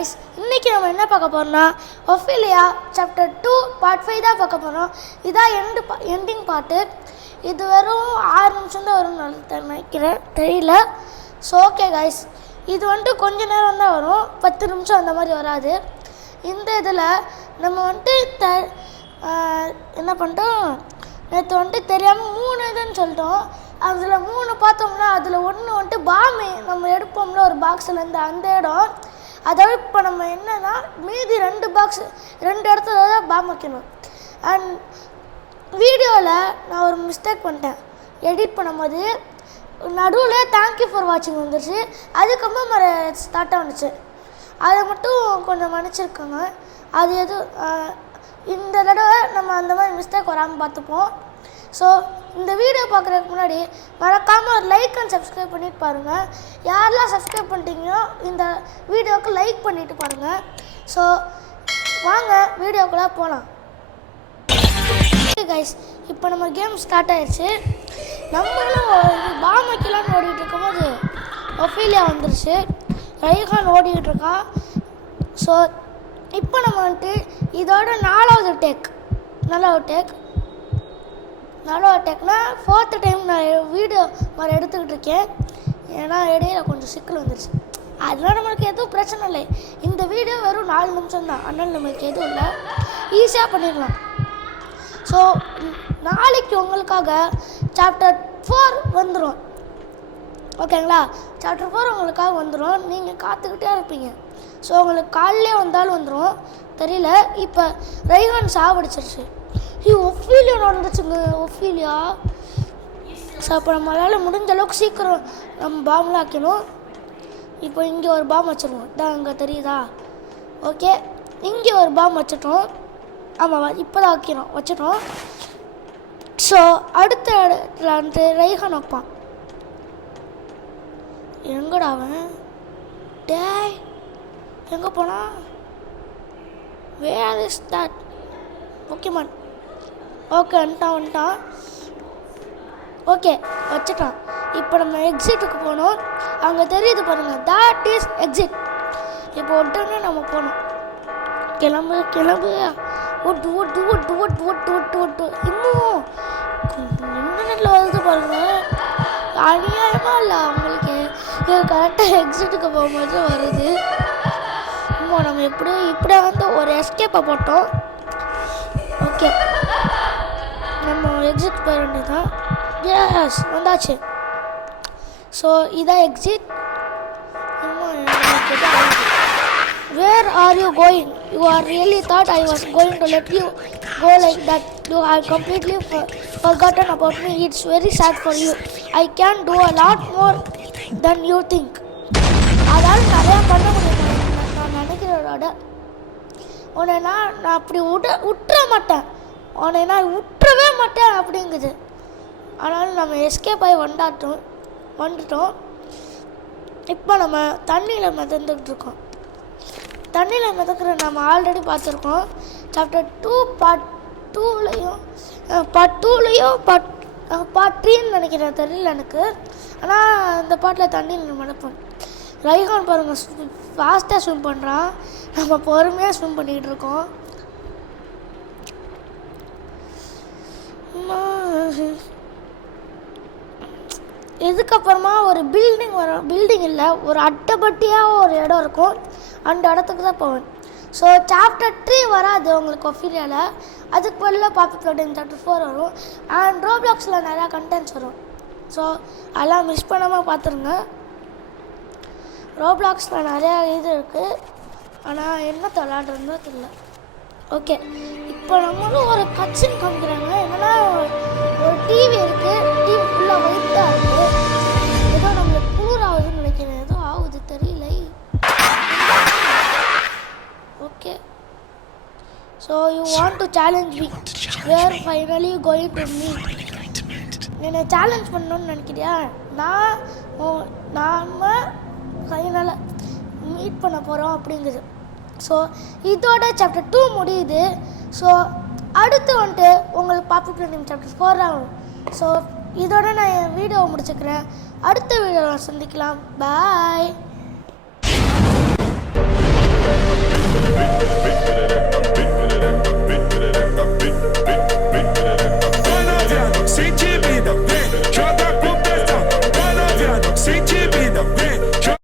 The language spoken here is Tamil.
guys, இன்னைக்கு நம்ம என்ன பார்க்க போறோம்னா ஒஃபிலியா சாப்டர் 2 பார்ட் 5 தான் பார்க்க போறோம். இதான் எண்டிங் பார்ட். இது வெறும் 6 நிமிஷம் தான் வரும்னு நினைக்கிறேன், தெரியல. ஸோ ஓகே guys, இது வந்துட்டு கொஞ்ச நேரம் தான் வரும், 10 நிமிஷம் அந்த மாதிரி வராது. இந்த இதில் நம்ம வந்துட்டு என்ன பண்ணிட்டோம், நேற்று வந்துட்டு தெரியாமல் 3 இதுன்னு சொல்லிட்டோம். அதில் 3 பார்த்தோம்னா அதில் ஒன்று வந்துட்டு பாம்பு நம்ம எடுப்போம்ல ஒரு பாக்ஸ்லேருந்து, அந்த இடம். அதாவது இப்போ நம்ம என்னன்னா மீதி 2 இடத்துல தான் பாம்பு வைக்கணும். அண்ட் வீடியோவில் நான் ஒரு மிஸ்டேக் பண்ணிட்டேன். எடிட் பண்ணும்போது நடுவில் தேங்க்யூ ஃபார் வாட்சிங் வந்துடுச்சு, அதுக்கப்புறம் ஸ்டார்ட்டாக வந்துச்சு. அதை மட்டும் கொஞ்சம் மன்னிச்சிருக்காங்க. அது இந்த தடவை நம்ம அந்த மாதிரி மிஸ்டேக் வராமல் பார்த்துப்போம். ஸோ இந்த வீடியோ பார்க்குறதுக்கு முன்னாடி மறக்காமல் ஒரு லைக் அண்ட் சப்ஸ்கிரைப் பண்ணிட்டு பாருங்கள். யாரெல்லாம் சப்ஸ்கிரைப் பண்ணிட்டீங்களோ இந்த வீடியோவுக்கு லைக் பண்ணிவிட்டு பாருங்கள். ஸோ வாங்க வீடியோக்குள்ளே போகலாம். கைஸ், இப்போ நம்ம கேம் ஸ்டார்ட் ஆயிடுச்சு. நம்மளும் பாம் வைக்கலான்னு ஓடிட்டு இருக்கும்போது ஒஃபிலியா வந்துருச்சு, ரைஹான் ஓடிக்கிட்டு இருக்கா. ஸோ இப்போ நம்ம வந்துட்டு இதோட 4வது டேக்னா 4th டைம் நான் வீடியோ மாதிரி எடுத்துக்கிட்டு இருக்கேன். ஏன்னா இடையில கொஞ்சம் சிக்கல் வந்துருச்சு, அதெல்லாம் நம்மளுக்கு எதுவும் பிரச்சனை இல்லை. இந்த வீடியோ வெறும் 4 நிமிஷம் தான், அதனால் நம்மளுக்கு எதுவும் இல்லை, ஈஸியாக பண்ணிடலாம். ஸோ நாளைக்கு உங்களுக்காக சாப்டர் 4 வந்துடும், ஓகேங்களா? சாப்டர் 4 உங்களுக்காக வந்துடும், நீங்கள் காத்துக்கிட்டே இருப்பீங்க. ஸோ உங்களுக்கு காலையிலே வந்தாலும் வந்துடும், தெரியல. இப்போ ரைஹான் சாவடிச்சிருச்சு. ஒஃபிலியா நடந்துச்சுங்க, ஒஃபிலியா. ஸோ அப்போ நம்மளால் முடிஞ்ச அளவுக்கு சீக்கிரம் நம்ம பாம்பெலாம் வைக்கணும். இப்போ இங்கே ஒரு பாம்பு வச்சிருவோம், இதான் அங்கே தெரியுதா? ஓகே, இங்கே ஒரு பாம்பு வச்சிட்டோம். ஆமாம், இப்போ தான் வச்சிட்டோம். ஸோ அடுத்த இடத்துல வந்து ரைஹான் வைப்பான். எங்கடா அவன்? டேய், எங்கே போனா? Where is that? Okay man. Okay, வந்துட்டான். ஓகே, வச்சுட்டான். இப்போ நம்ம எக்ஸிட்டுக்கு போகணும். அங்கே தெரியுது பாருங்கள், தட் இஸ் எக்ஸிட். இப்போ உடனே நம்ம போகணும். கிளம்பு ஓட்டு. இன்னும் இன்டர்நெட்டில் வருது பாருங்க, அநியாயமா இல்லை அவங்களுக்கு. கரெக்டாக எக்ஸிட்டுக்கு போகும்போது வருது. நம்ம இப்படியே வந்து ஒரு எஸ்கேப்பை போட்டோம். ஓகே, நம்ம எக்ஸிட் போக வேண்டியதான். எஸ், வந்தாச்சு. ஸோ இதான் exit. Where are you going? You are really thought I was going to let you go like that? You have completely forgotten about me. It's very sad for you. I can do a lot more than you think. அதால் நிறையா பண்ண முடியும் நான் நினைக்கிறதோட. உன்னை நான் அப்படி விட்டுற மாட்டேன், உன்னை நான் விட்டுறவே மாட்டேன் அப்படிங்குது. ஆனாலும் நம்ம எஸ்கேப் ஆகி வந்துட்டோம். இப்போ நம்ம தண்ணியில் மிதந்துக்கிட்டு இருக்கோம். தண்ணியில் மிதக்கிற நம்ம ஆல்ரெடி பார்த்துருக்கோம். சாப்டர் 2 பார்ட் 3ன்னு நினைக்கிறேன், தெரியல எனக்கு. ஆனால் அந்த பாட்டில் தண்ணியில் மிதப்போம். ரைஹான் பாருங்கள், ஃபாஸ்ட்டாக ஸ்விம் பண்ணுறான், நம்ம பொறுமையாக ஸ்விம் பண்ணிக்கிட்டு இருக்கோம். இதுக்கப்புறமா ஒரு பில்டிங் வரும். பில்டிங் இல்லை, ஒரு அட்டைப்பட்டியாக ஒரு இடம் இருக்கும், அந்த இடத்துக்கு தான் போவேன். ஸோ சாப்டர் 3 வராது உங்களுக்கு ஒஃபிலியாவில், அதுக்கு வெளில பாப்புலர் சாப்டர் 4 வரும். அண்ட் ரோப்ளாக்ஸில் நிறையா கண்டென்ட்ஸ் வரும். ஸோ அதெல்லாம் மிஸ் பண்ணாமல் பார்த்துருங்க. ரோப்ளாக்ஸில் நிறையா இது இருக்குது, ஆனால் என்ன விளாடுறதுன்னு தெரியல. ஓகே, இப்போ நம்மளும் ஒரு கட்சின் காமிக்கிறாங்க. என்னன்னா ஒரு டிவி இருக்குது, டிவி ஃபுல்லாக ஒயிட்டாக இருக்குது. ஏதோ நம்மளுக்கு குளிர் ஆகுதுன்னு நினைக்கிறேன், ஏதோ ஆகுது தெரியல. Okay, so you want to challenge me, where finally going to meet. என்னை சேலஞ்ச் பண்ணணும்னு நினைக்கிறியா? நாம் ஃபைனலாக மீட் பண்ண போகிறோம் அப்படிங்குது. ஸோ இதோட சாப்டர் 2 முடியுது. ஸோ அடுத்து வந்துட்டு உங்களுக்கு பாப்புலர் சாப்டர் 4 ஆகும். ஸோ இதோட நான் என் வீடியோவை முடிச்சுக்கிறேன். அடுத்த வீடியோவில் சந்திக்கலாம். பாய்.